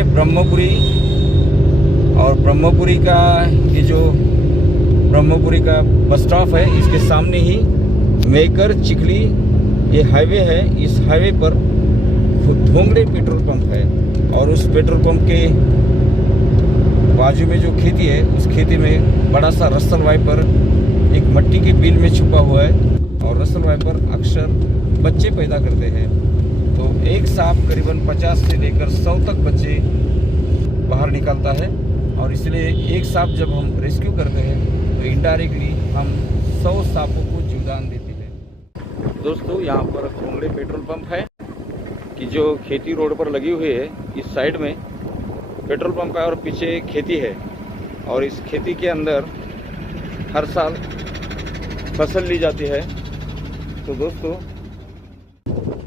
है ब्रह्मपुरी। और ब्रह्मपुरी का ये जो ब्रह्मपुरी का बस स्टॉप है, इसके सामने ही मेकर चिखली ये हाईवे है। इस हाईवे पर धोंगड़े पेट्रोल पंप है और उस पेट्रोल पंप के बाजू में जो खेती है, उस खेती में बड़ा सा रसल वाइपर एक मिट्टी के बिल में छुपा हुआ है। और रसल वाइपर अक्सर बच्चे पैदा करते हैं। तो एक सांप करीबन 50 से लेकर 100 तक बच्चे बाहर निकालता है। और इसलिए एक सांप जब हम रेस्क्यू करते हैं तो इनडायरेक्टली हम 100 सांपों को जीवदान देते हैं। दोस्तों, यहाँ पर धोंगड़े पेट्रोल पंप है कि जो खेती रोड पर लगी हुई है। इस साइड में पेट्रोल पंप है और पीछे खेती है। और इस खेती के अंदर हर साल फसल ली जाती है। तो दोस्तों,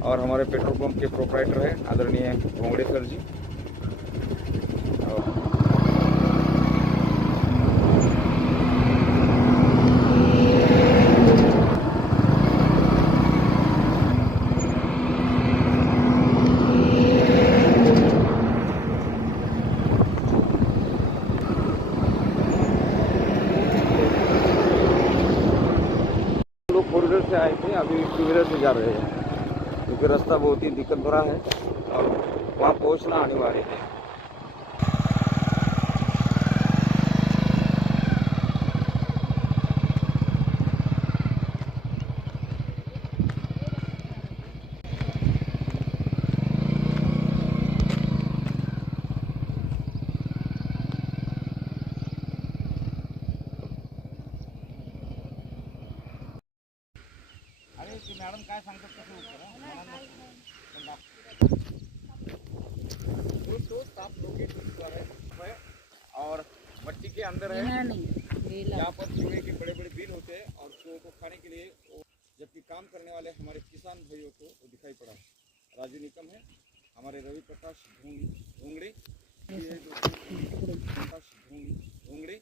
और हमारे पेट्रोल पंप के प्रोप्राइटर है आदरणीय धोंगड़े सर जी। फोर व्हीलर से आए थे, अभी टू व्हीलर से जा रहे हैं क्योंकि रास्ता बहुत ही दिक्कत भरा है और वहाँ पहुँचना अनिवार्य है। मॅडम काय सांगतात कसं तो साफ लोकेट है और मट्टी के अंदर है। यहाँ पर चूहे के बड़े बड़े बिल होते हैं और चूहों को खाने के लिए जबकि काम करने वाले हमारे किसान भाइयों को दिखाई पड़ा। राजू निकम है, हमारे Ravi Prakash धोंगड़े धोंगड़े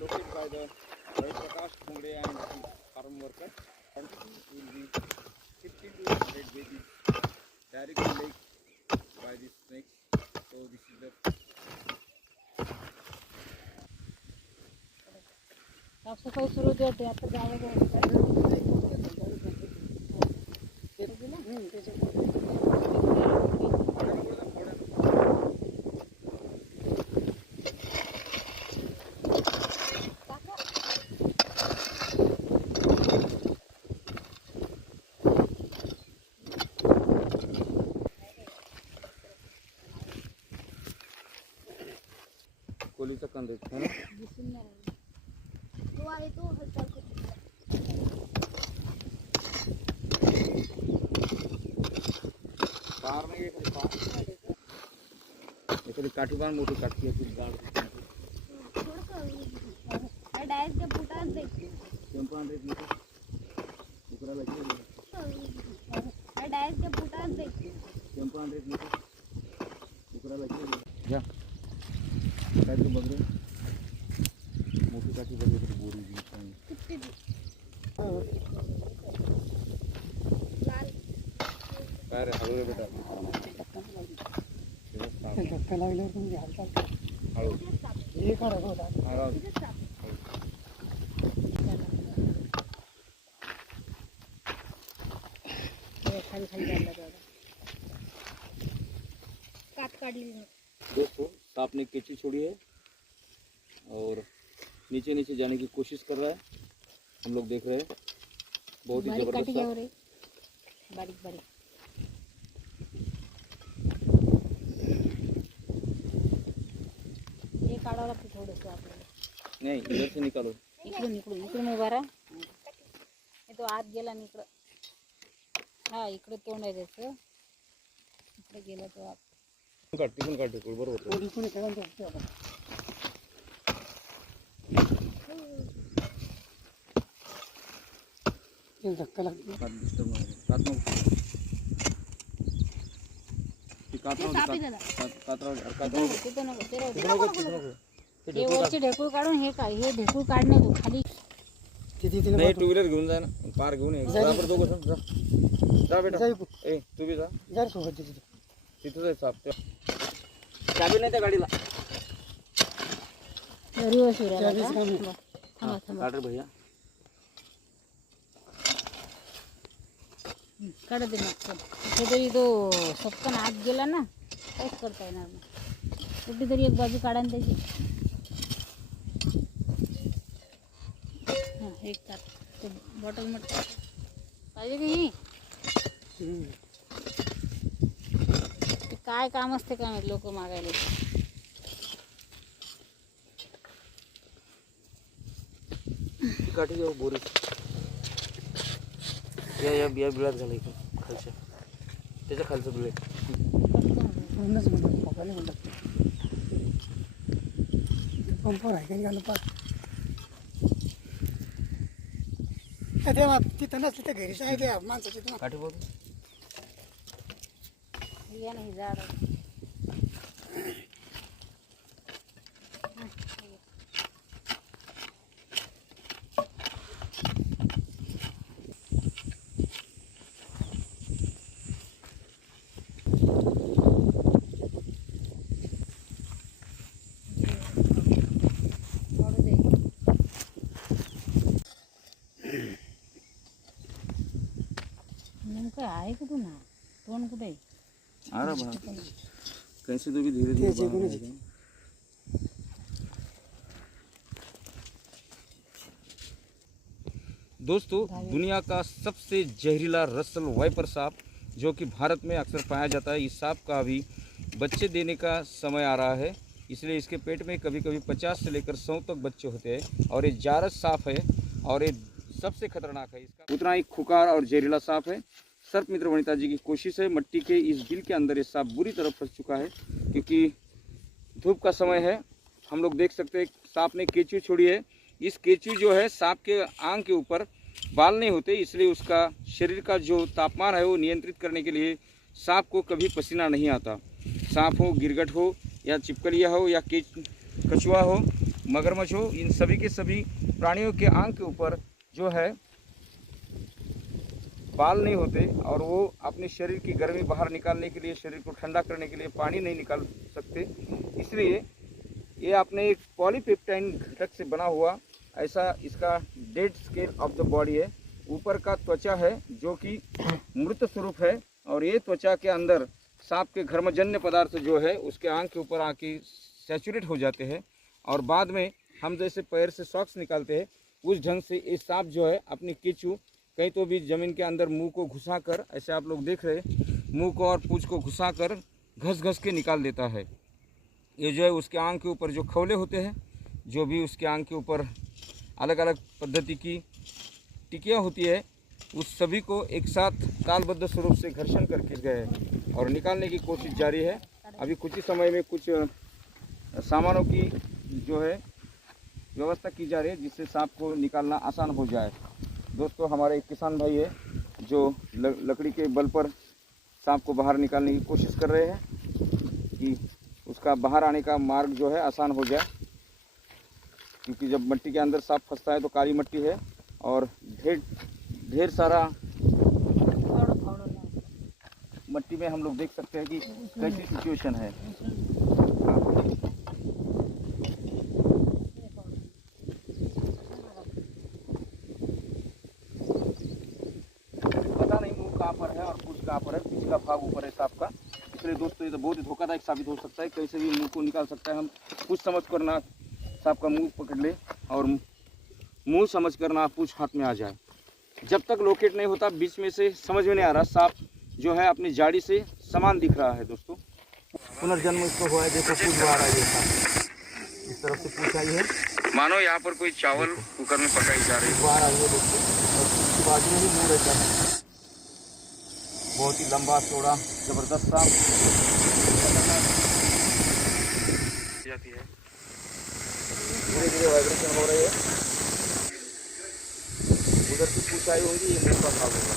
located by the Ravi Prakash Dhongde and farm worker, and will be 50 to 100 babies directly laid by these snakes. So this is the साफ सफाई शुरू होते हैं तो जाएगा कोलीचा कांदा है ना, तो आए तो हल्का पार नहीं है पार काठी बांध मोटी काठी है फिर गाड़ डायरेक्ट के फुटा दे टेम्पो रेट में दूसरा लगे डायरेक्ट के फुटा दे टेम्पो रेट में दूसरा लगे या काय तो बघ रे मोठी काठी बघ रे बोरी दी कितनी काय रे हळू रे बेटा धक्का लागल्यावर तुम्ही हालचाल हळू हे काढा होता खाली खाली जायला दादा काट काढली दोस्तों, सांप ने केंची छोड़ी है और नीचे नीचे जाने की कोशिश कर रहा है। हम लोग देख रहे हैं, बहुत ही जबरदस्त बारीक बारीक ये काढावं लागतं थोडंसं आपल्याला। नहीं, इधर से निकालो। इकडून इकडून इकडून उभा राहा। हे तो आत गेला आणि इकडं हा इकडे तोंड आहे त्याचं, इकडे गेला तो आत तिकून काढ बरोबर होतं। धक्का लागतो साप आहे दादा. कातरा तिथं नको ते राहू दे. हे वरचे ढेकूळ काढून हे काय हे ढेकूळ काढणे तू खाली नाही टू व्हीलर घेऊन जा ना पार घेऊन ये जा बरं दोघं जण, जा जा बेटा ए तू बी जा तिथंच आहे साप चाबी नाही त्या गाडीला रिवर्स फिरायला का? थांबा थांबा काढ रे भैया काढ दे मग चल. कुठेतरी तो सपकन आत गेला ना काहीच करता येणार नाही. कुठेतरी एक बाजू काढा ना त्याची. हां एक ताट ते बॉटल मध्ये पाहिजे की ही ते काय काम असते काय माहिती लोक मागायला. काठी जाऊ बोरी या बिळात झालं इथं खालच्या त्याच्या खालचं बिळ पंपावर आहे काही घालून तिथं नसली तर घरीच आहे त्या माणसाची काठी बोल या नाही झाड नेमकं आहे कुठून ना तोंड कुठे आहे? आ रहा बाहर कैसे तो भी धीरे धीरे बाहर आएगा। दोस्तों दुनिया का सबसे जहरीला रसल वाइपर सांप जो कि भारत में अक्सर पाया जाता है, इस सांप का अभी बच्चे देने का समय आ रहा है, इसलिए इसके पेट में कभी कभी 50 से लेकर 100 तक बच्चे होते हैं और ये जारस सांप है और ये सबसे खतरनाक है। इसका उतना ही खुखार और जहरीला सांप है। सर्प मित्र वनिता जी की कोशिश है, मट्टी के इस बिल के अंदर ये सांप बुरी तरह फंस चुका है क्योंकि धूप का समय है। हम लोग देख सकते हैं सांप ने केंचू छोड़ी है। इस केंचू जो है सांप के आंख के ऊपर बाल नहीं होते, इसलिए उसका शरीर का जो तापमान है वो नियंत्रित करने के लिए सांप को कभी पसीना नहीं आता। सांप हो, गिरगट हो या चिपकलिया हो या कछुआ हो, मगरमच्छ हो, इन सभी के सभी प्राणियों के आंख के ऊपर जो है बाल नहीं होते और वो अपने शरीर की गर्मी बाहर निकालने के लिए, शरीर को ठंडा करने के लिए पानी नहीं निकाल सकते। इसलिए ये अपने एक पॉलीपेप्टाइड घटक से बना हुआ ऐसा इसका dead scale of the body है। ऊपर का त्वचा है जो कि मृत स्वरूप है और ये त्वचा के अंदर सांप के घर्मजन्य पदार्थ जो है उसके आंख के ऊपर आके सैचुरेट हो जाते हैं और बाद में हम जैसे पैर से सॉक्स निकालते हैं उस ढंग से ये सांप जो है अपनी केंचू कहीं तो भी ज़मीन के अंदर मुंह को घुसा कर, ऐसे आप लोग देख रहे मुंह को और पूंछ को घुसा कर घस घस के निकाल देता है। ये जो है उसके आंख के ऊपर जो खौले होते हैं, जो भी उसके आंख के ऊपर अलग अलग पद्धति की टिकियाँ होती है, उस सभी को एक साथ तालबद्ध स्वरूप से घर्षण करके गए और निकालने की कोशिश जारी है। अभी कुछ ही समय में कुछ सामानों की जो है व्यवस्था की जा रही है जिससे सांप को निकालना आसान हो जाए। दोस्तों हमारे एक किसान भाई है जो लकड़ी के बल पर सांप को बाहर निकालने की कोशिश कर रहे हैं कि उसका बाहर आने का मार्ग जो है आसान हो जाए, क्योंकि जब मिट्टी के अंदर सांप फंसता है तो काली मिट्टी है और ढेर सारा मिट्टी में हम लोग देख सकते हैं कि कैसी सिचुएशन है। पता नहीं मुंह कहाँ पर है और कुछ कहाँ पर है, पिछला भाग ऊपर है सांप का, इसलिए दोस्तों ये तो बहुत ही धोखादायक साबित हो सकता है। कैसे भी मुंह को निकाल सकता है, हम कुछ समझ कर ना सांप का मुंह पकड़ ले और मुंह समझ कर ना पूछ हाथ में आ जाए। जब तक लोकेट नहीं होता बीच में से समझ में नहीं आ रहा, सांप जो है अपनी जाड़ी से समान दिख रहा है। दोस्तों पुनर्जन्म इसको हुआ है, देखो पूछ आ रहा है ये सांप, इस तरफ से पूछ आई है, मानो यहाँ पर कोई चावल कुकर में पकाई जा रही है, बाहर आई है दोस्तों, और उसके बाजू में ही मुँह रहता है। बहुत ही लंबा चौड़ा जबरदस्त सांप जाती है, धीरे धीरे वाइब्रेशन हो रही है। उधर से पूछ आई होंगी, ये मुंह का भाग होगा,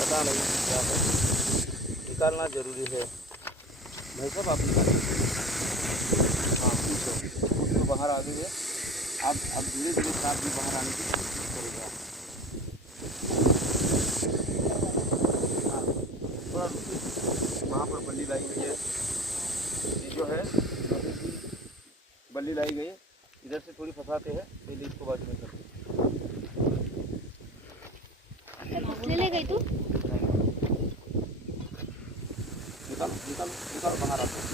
पता नहीं क्या है। निकालना जरूरी है। भाई साहब आप निकालिए। हाँ ठीक है, कुछ तो बाहर आ गई है। आप धीरे धीरे सांप भी बाहर आने की कोशिश करेगा। हाँ थोड़ा रुकिए, वहाँ पर बल्ली लाई गई है। ये जो है लोहे की बल्ली लाई गई है, इधर से थोड़ी फंसाते हैं, पहले इसको बाद में करते हैं। ले गई तू निकालो निकालो निकालो, बाहर आते हैं।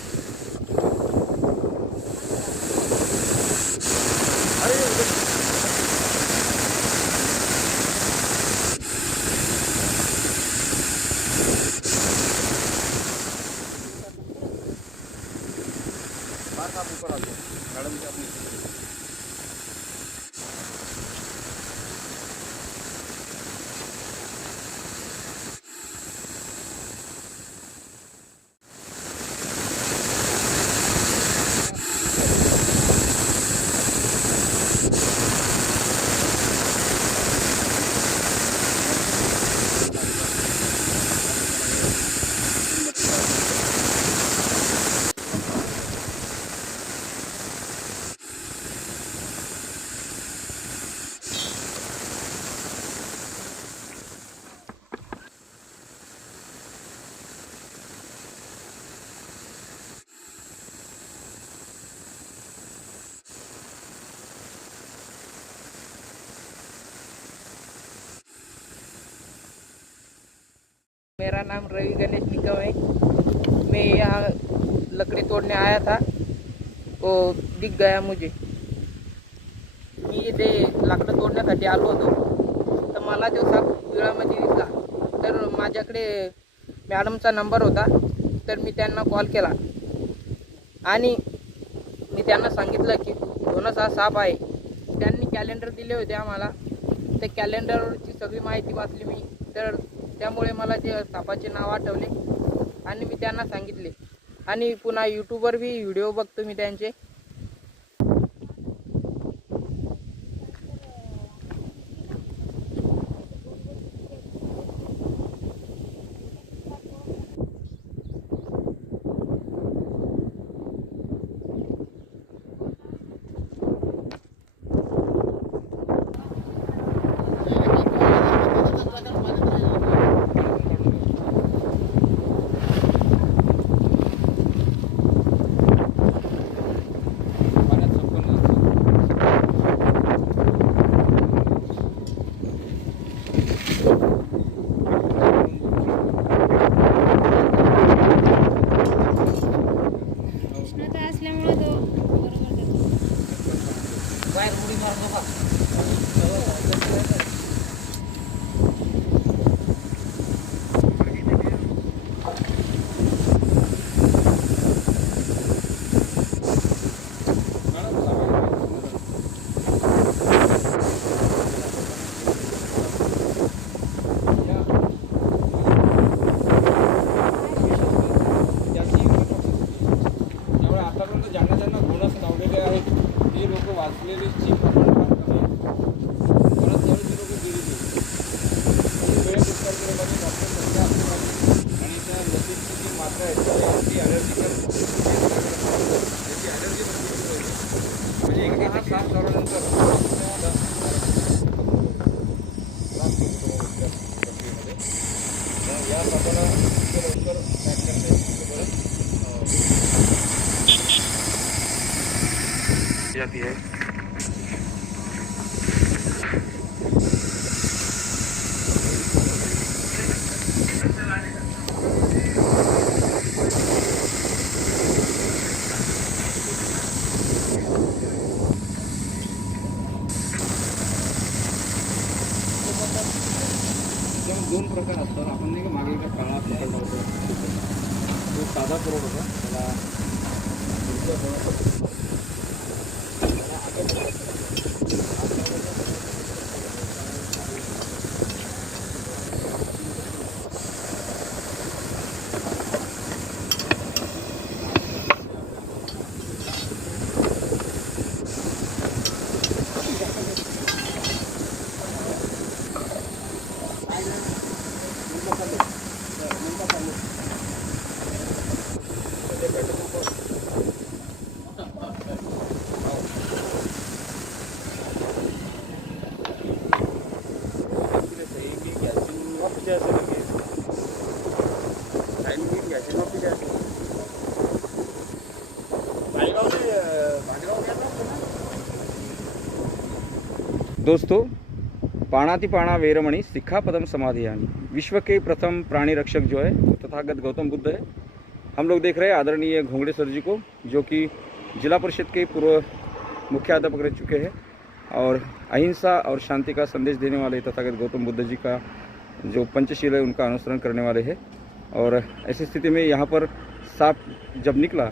अरे बात आप ऊपर आते हैं मैडम जी, अपनी मेरा नाम रवि गणेश निकम है। मैं यहाँ लकड़ी तोड़ने आया था, वो दिख गया मुझे। मी इथे लाकडं तोडण्यासाठी आलो होतो, तर मला जो साप बिळामध्ये दिसला, तर माझ्याकडे मॅडमचा नंबर होता, तर मी त्यांना कॉल केला आणि मी त्यांना सांगितलं की धोनस हा साप आहे। त्यांनी कॅलेंडर दिले होते आम्हाला, त्या कॅलेंडरवरची सगळी माहिती वाचली मी, तर त्यामुळे मला ते सापाचे नाव आठवले आणि मी त्यांना सांगितले। आणि पुन्हा यूट्यूबवर बी व्हिडिओ बघतो मी त्यांचे। पाण्यात संपन्न उष्णता असल्यामुळे तो बरोबर देतो. बाहेर उडी मारतो का? त्यामुळे आतापर्यंत ज्यांना ज्यांना घोणस लावलेले आहेत ते लोक वाचलेले चीक प्रमाण फार कमी आहे. परत जाऊन ती लोक गेलेली वेळेनुसार प्रमाणे डॉक्टर संख्या असली पाहिजे आणि त्या लसीची जी मात्रा आहे ती ॲलर्जिकल त्याची ॲलर्जी म्हणजे एकदा हा साप चावल्यानंतर प्रक्रियेमध्ये या सापाला लवकर पॅक करता जाती है। दोन प्रकार असतात, आपण नाही का मागे एका काळा पकडला होता, तो साधा पुरवठ होता, त्याला होते असं नक्की दोस्तों, पाणाति पाणा वेरमणि सिक्खापदम समाधियानि, विश्व के प्रथम प्राणी रक्षक जो है वो तथागत गौतम बुद्ध है। हम लोग देख रहे हैं आदरणीय घोंगड़े सर जी को, जो कि जिला परिषद के पूर्व मुख्याध्यापक रह चुके हैं और अहिंसा और शांति का संदेश देने वाले तथागत गौतम बुद्ध जी का जो पंचशील है उनका अनुसरण करने वाले हैं। और ऐसी स्थिति में यहाँ पर सांप जब निकला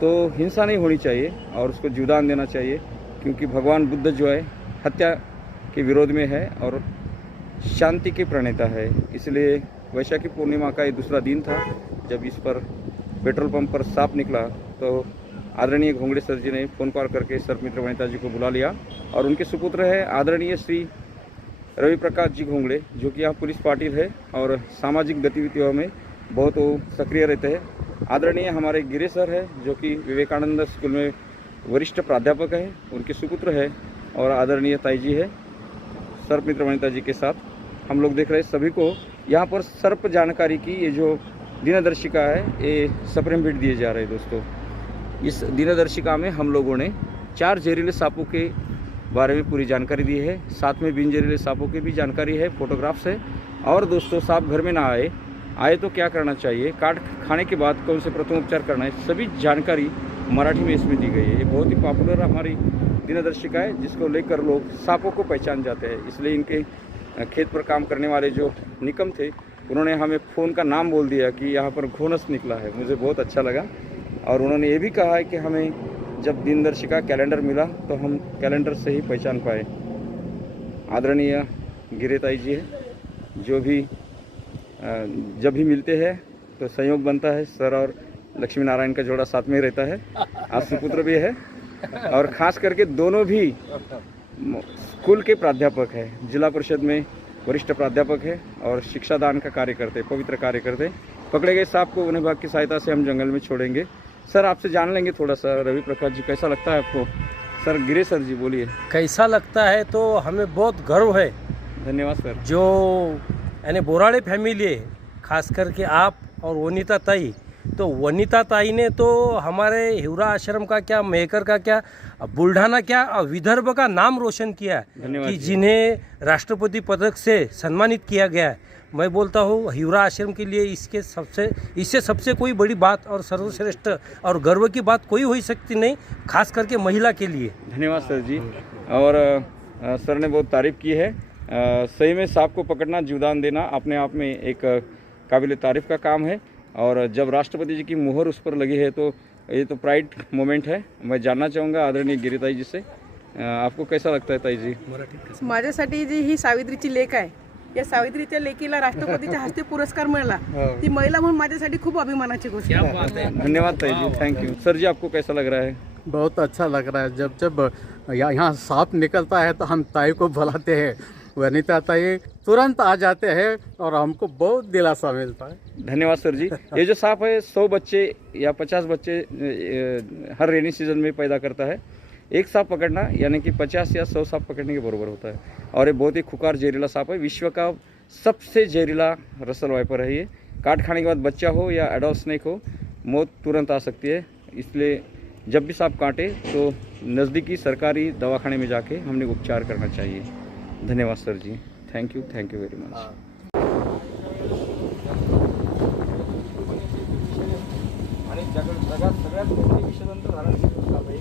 तो हिंसा नहीं होनी चाहिए और उसको जीवदान देना चाहिए, क्योंकि भगवान बुद्ध जो है हत्या के विरोध में है और शांति के प्रणेता है। इसलिए वैशाखी पूर्णिमा का ये दूसरा दिन था जब इस पर पेट्रोल पंप पर सांप निकला, तो आदरणीय घोंगड़े सर जी ने फ़ोन कॉल करके सर्पमित्र वनिता जी को बुला लिया और उनके सुपुत्र है आदरणीय श्री रवि प्रकाश जी घोंगड़े, जो कि यहाँ पुलिस पाटिल है और सामाजिक गतिविधियों में बहुत वो सक्रिय रहते हैं। आदरणीय हमारे गिरे सर है, जो कि विवेकानंद स्कूल में वरिष्ठ प्राध्यापक है, उनके सुपुत्र है। और आदरणीय ताई जी है सर्पमित्र वनिता जी के साथ। हम लोग देख रहे हैं सभी को यहाँ पर सर्प जानकारी की ये जो दिनदर्शिका है ये सप्रेम भेंट दिए जा रहे हैं। दोस्तों, इस दिनदर्शिका में हम लोगों ने 4 जहरीले सांपों के बारे में पूरी जानकारी दी है, साथ में बिन जहरीले सांपों की भी जानकारी है, फोटोग्राफ्स है। और दोस्तों, सांप घर में ना आए तो क्या करना चाहिए, काट खाने के बाद कौन से प्रथमोपचार करना है, सभी जानकारी मराठी में इसमें दी गई है। ये बहुत ही पॉपुलर हमारी दिनदर्शिका है, जिसको लेकर लोग सांपों को पहचान जाते हैं। इसलिए इनके खेत पर काम करने वाले जो निकम थे, उन्होंने हमें फ़ोन का नाम बोल दिया कि यहाँ पर घोनस निकला है। मुझे बहुत अच्छा लगा। और उन्होंने ये भी कहा है कि हमें जब दिनदर्शिका कैलेंडर मिला तो हम कैलेंडर से ही पहचान पाए। आदरणीय गिरेताई जी है, जो भी जब भी मिलते हैं तो संयोग बनता है। सर और लक्ष्मी नारायण का जोड़ा साथ में रहता है। आज सुपुत्र भी है और ख़ास करके दोनों भी स्कूल के प्राध्यापक हैं, जिला परिषद में वरिष्ठ प्राध्यापक है और शिक्षादान का कार्य करते, पवित्र कार्य करते। पकड़े गए सांप को वन विभाग की सहायता से हम जंगल में छोड़ेंगे। सर, आपसे जान लेंगे थोड़ा सा, रवि प्रकाश जी कैसा लगता है आपको? सर, गिरे सर जी बोलिए। कैसा लगता है तो हमें बहुत गर्व है। धन्यवाद सर। जो यानी बोराड़े फैमिली है, खास करके आप और वनिता ताई, तो वनिता ताई ने तो हमारे हिवरा आश्रम का क्या, मेहकर का क्या, बुल्ढाना क्या, विदर्भ का नाम रोशन किया है धन्यवाद कि जी। जिन्हें राष्ट्रपति पदक से सम्मानित किया गया है। मैं बोलता हूँ हिवरा आश्रम के लिए इससे सबसे कोई बड़ी बात और सर्वश्रेष्ठ और गर्व की बात कोई हो सकती नहीं, खास करके महिला के लिए। धन्यवाद सर जी। और सर ने बहुत तारीफ़ की है। सही में सांप को पकड़ना, जीवदान देना अपने आप में एक काबिल तारीफ़ का काम है। और जब राष्ट्रपति जी की मुहर उस पर लगी है तो ये तो प्राइड मोमेंट है। मैं जानना चाहूँगा आदरणीय गिरिताई जी से, आपको कैसा लगता है ताई जी? माझ्यासाठी जी ही सावित्रीची लेख आहे, या सावित्रीच्या लेकीला राष्ट्रपतीच्या हस्ते पुरस्कार मिळाला, ती महिला म्हणून माझ्यासाठी खूप अभिमानाची गोष्ट आहे। धन्यवाद ताई जी, थैंक यू। सर जी, आपको कैसा लग रहा है? बहुत अच्छा लग रहा है। जब यहाँ सांप निकलता है तो हम ताई को बुलाते हैं, वनिता ताई तुरंत आ जाते हैं और हमको बहुत दिलासा मिलता है। धन्यवाद सर जी। ये जो सांप है 100 बच्चे या 50 बच्चे हर रेनी सीजन में पैदा करता है। एक सांप पकड़ना यानी कि 50 या 100 सांप पकड़ने के बराबर होता है। और ये बहुत ही खुकार जहरीला सांप है, विश्व का सबसे जहरीला रसल वाइपर है। ये काट खाने के बाद बच्चा हो या एडल्ट स्नेक हो, मौत तुरंत आ सकती है। इसलिए जब भी सांप काटे तो नज़दीकी सरकारी दवाखाने में जाके हमने उपचार करना चाहिए। धन्यवाद sir ji, thank you very much. आणि जगात सगळ्यात मोठी विषजंतू धारण केलेलं साप आहे,